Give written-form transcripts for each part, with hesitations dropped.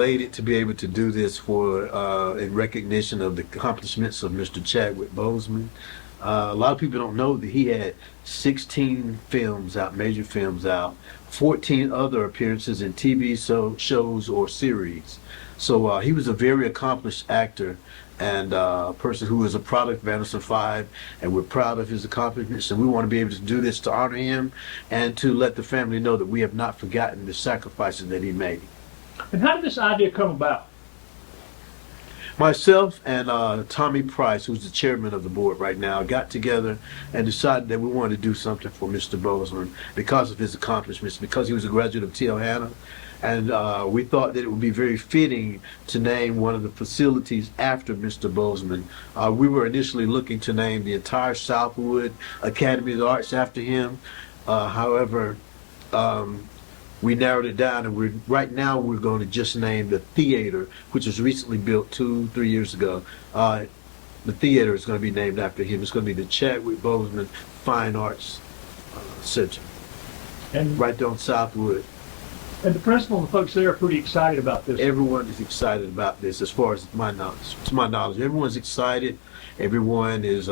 elated to be able to do this for in recognition of the accomplishments of Mr. Chadwick Boseman. A lot of people don't know that he had 16 films out, major films out, 14 other appearances in TV shows or series. So he was a very accomplished actor and a person who is a product of Anderson 5, and we're proud of his accomplishments, and we want to be able to do this to honor him and to let the family know that we have not forgotten the sacrifices that he made. And how did this idea come about? Myself and Tommy Price, who's the chairman of the board right now, got together and decided that we wanted to do something for Mr. Boseman because of his accomplishments, because he was a graduate of T.L. Hanna. And we thought that it would be very fitting to name one of the facilities after Mr. Boseman. We were initially looking to name the entire Southwood Academy of the Arts after him. However, we narrowed it down, and right now we're going to just name the theater, which was recently built 2-3 years ago. The theater is going to be named after him. It's going to be the Chadwick Boseman Fine Arts Center, And right there on Southwood. And the principal and the folks there are pretty excited about this. Everyone is excited about this, as far as my knowledge. To my knowledge, everyone's excited. Everyone is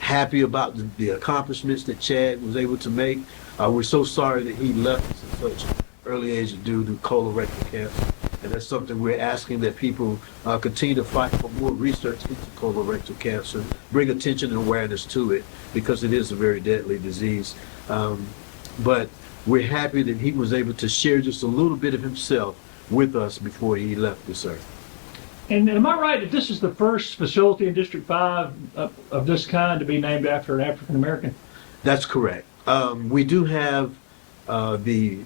happy about the accomplishments that Chad was able to make. We're so sorry that he left us at such early age due to colorectal cancer, and that's something we're asking that people continue to fight for more research into colorectal cancer, bring attention and awareness to it, because it is a very deadly disease. But we're happy that he was able to share just a little bit of himself with us before he left this earth. And am I right that this is the first facility in District 5 of this kind to be named after an African American? That's correct. We do have the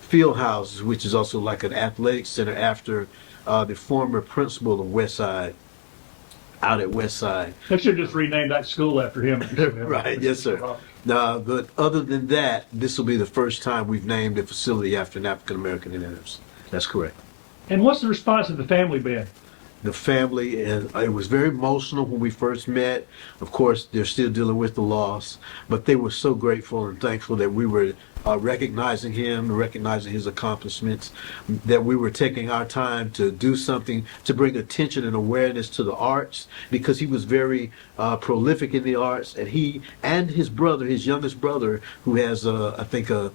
field houses, which is also like an athletic center after the former principal of Westside, out at Westside. They should just rename that school after him. Right, yes, sir. No, but other than that, this will be the first time we've named a facility after an African American in Anderson. That's correct. And what's the response of the family been? The family, and it was very emotional when we first met. Of course, they're still dealing with the loss, but they were so grateful and thankful that we were recognizing him, recognizing his accomplishments, that we were taking our time to do something to bring attention and awareness to the arts, because he was very prolific in the arts, and he and his brother, his youngest brother, who has I think a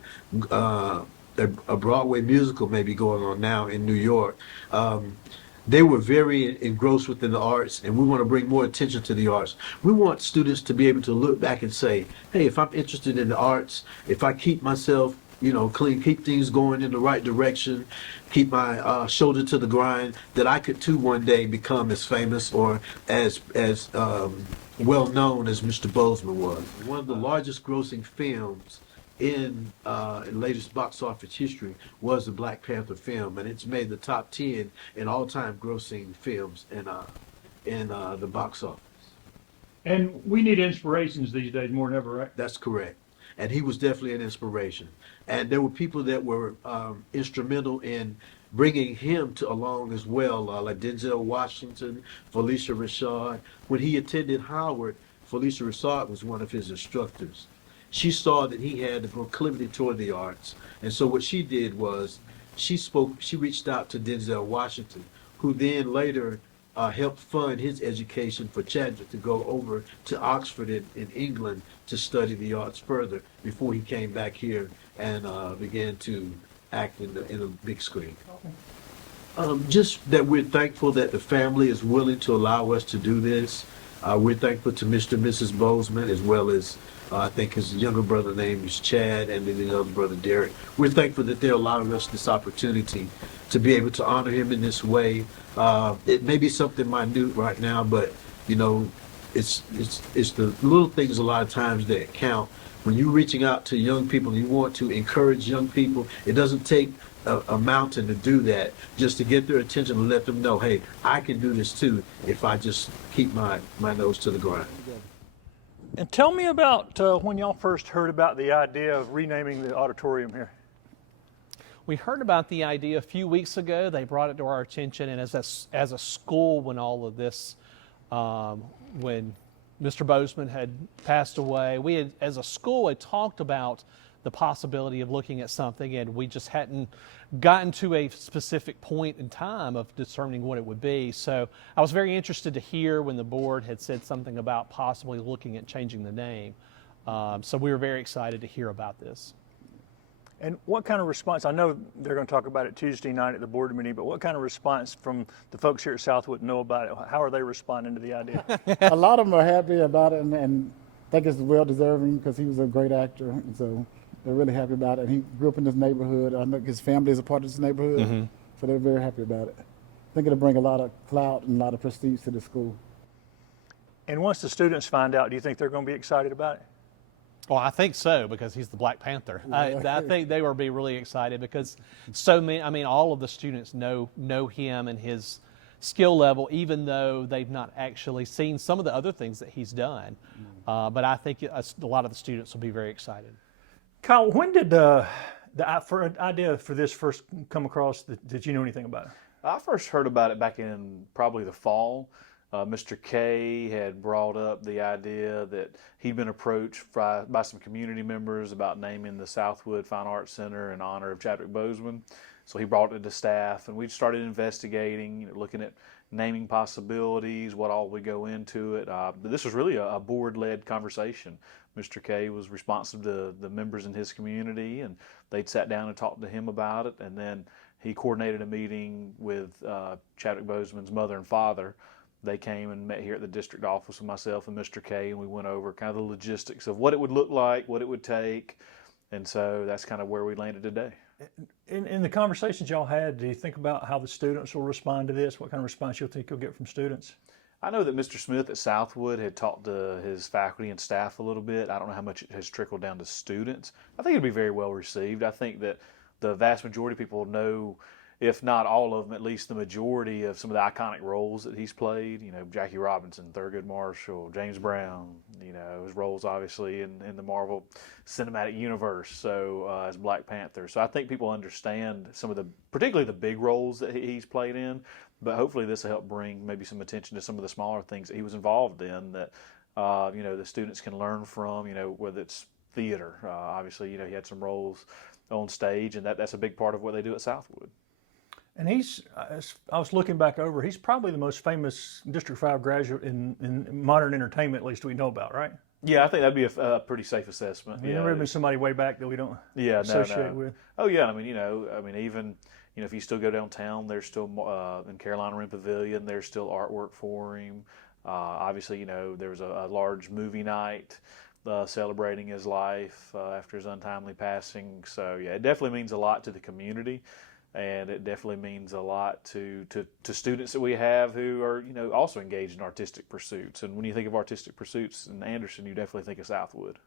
Broadway musical maybe going on now in New York. They were very engrossed within the arts, and we want to bring more attention to the arts. We want students to be able to look back and say, hey, if I'm interested in the arts, if I keep myself, clean, keep things going in the right direction, keep my shoulder to the grind, that I could too one day become as famous or as well known as Mr. Boseman was. One of the largest grossing films in latest box office history was the Black Panther film, and it's made the top 10 in all-time grossing films in the box office. And we need inspirations these days more than ever, right? That's correct. And he was definitely an inspiration. And there were people that were instrumental in bringing him along as well, like Denzel Washington, Felicia Rashad. When he attended Howard, Felicia Rashad was one of his instructors. She saw that he had a proclivity toward the arts, and so what she did was she reached out to Denzel Washington, who then later helped fund his education for Chadwick to go over to Oxford in England to study the arts further before he came back here and began to act in the big screen. Just that we're thankful that the family is willing to allow us to do this. We're thankful to Mr. and Mrs. Boseman, as well as I think his younger brother name is Chad, and then the other brother Derek. We're thankful that they're allowing us this opportunity to be able to honor him in this way. It may be something minute right now, but it's the little things a lot of times that count. When you're reaching out to young people and you want to encourage young people, it doesn't take a mountain to do that, just to get their attention and let them know, hey, I can do this too if I just keep my nose to the ground. And tell me about when y'all first heard about the idea of renaming the auditorium here. We heard about the idea a few weeks ago. They brought it to our attention, and as a school, when all of this, when Mr. Boseman had passed away, we had, as a school, had talked about the possibility of looking at something, and we just hadn't gotten to a specific point in time of determining what it would be. So I was very interested to hear when the board had said something about possibly looking at changing the name. So we were very excited to hear about this. And what kind of response, I know they're going to talk about it Tuesday night at the board meeting, but what kind of response from the folks here at Southwood know about it? How are they responding to the idea? A lot of them are happy about it and think it's well deserving because he was a great actor. And so they're really happy about it. And he grew up in this neighborhood. I know his family is a part of this neighborhood. So they're very happy about it. I think it'll bring a lot of clout and a lot of prestige to the school. And once the students find out, do you think they're going to be excited about it? Well, I think so, because he's the Black Panther. I think they will be really excited because so many, I mean, all of the students know him and his skill level, even though they've not actually seen some of the other things that he's done. But I think a lot of the students will be very excited. Kyle, when did the idea for this first come across? Did you know anything about it? I first heard about it back in probably the fall. Mr. K had brought up the idea that he'd been approached by some community members about naming the Southwood Fine Arts Center in honor of Chadwick Boseman. So he brought it to staff, and we started investigating, looking at naming possibilities, what all would go into it. But this was really a board-led conversation. Mr. K was responsive to the members in his community, and they'd sat down and talked to him about it. And then he coordinated a meeting with Chadwick Boseman's mother and father. They came and met here at the district office with myself and Mr. K, and we went over kind of the logistics of what it would look like, what it would take, and so that's kind of where we landed today. In the conversations y'all had, do you think about how the students will respond to this? What kind of response you think you'll get from students? I know that Mr. Smith at Southwood had talked to his faculty and staff a little bit. I don't know how much it has trickled down to students. I think it'll be very well received. I think that the vast majority of people know, if not all of them, at least the majority of some of the iconic roles that he's played. Jackie Robinson, Thurgood Marshall, James Brown, his roles obviously in the Marvel Cinematic Universe, so as Black Panther. So I think people understand particularly the big roles that he's played in, but hopefully this will help bring maybe some attention to some of the smaller things that he was involved in that, the students can learn from, whether it's theater. Obviously, he had some roles on stage, and that's a big part of what they do at Southwood. And I was looking back over, he's probably the most famous District 5 graduate in modern entertainment, at least we know about, right? Yeah, I think that'd be a pretty safe assessment. There's never been somebody way back that we don't associate with. Oh yeah, even if you still go downtown, there's still in Carolina Rim Pavilion, there's still artwork for him. Obviously, there was a large movie night celebrating his life after his untimely passing. So yeah, it definitely means a lot to the community. And it definitely means a lot to students that we have who are, also engaged in artistic pursuits. And when you think of artistic pursuits in Anderson, you definitely think of Southwood.